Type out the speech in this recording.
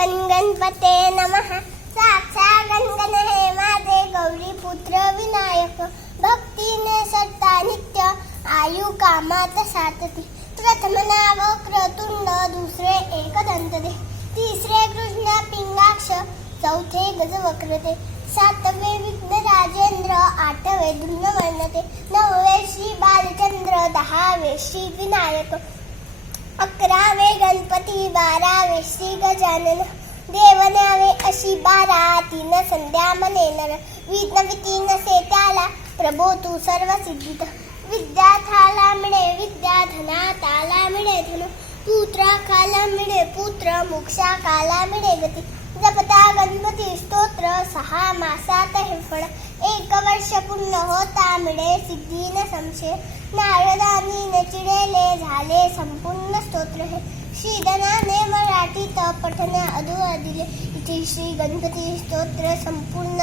गणपते नमः. साक्षात गणगण हे माझे गौरी पुत्र विनायक. भक्तीने सत्ता नित्य आयु कामात सातती. प्रथम नाव क्रतुंड, दुसरे एकदंत दे, तिसरे कृष्ण पिंगाक्ष, चौथे गजवक्रते, सातवे विघ्न राजेंद्र, आठवे धूम्रवर्णते, नववे श्री बालचंद्र, दहावे श्री विनायक, अकरावे गणपती, बारावे श्री गजानन. देवनावे अशी 12, 3 संध्या मने नर. विघ्न नसे त्याला प्रभो तू सर्व सिद्धित. विद्यार्थाला मिळे विद्या, धनाताला मिळे धन, पुत्राकाला मिळे पुत्र, मोक्षाकाला मिळे गती. जपता गणपती स्तोत्र 6 मासात हे फळ. 1 वर्ष पूर्ण होता मिळे सिद्धी न संशय. नारदानी चिडेले झाले संपूर्ण स्तोत्र हे. श्रीधनाने मराठीत पठण अधू दिले. इथे श्री गणपती स्तोत्र संपूर्ण.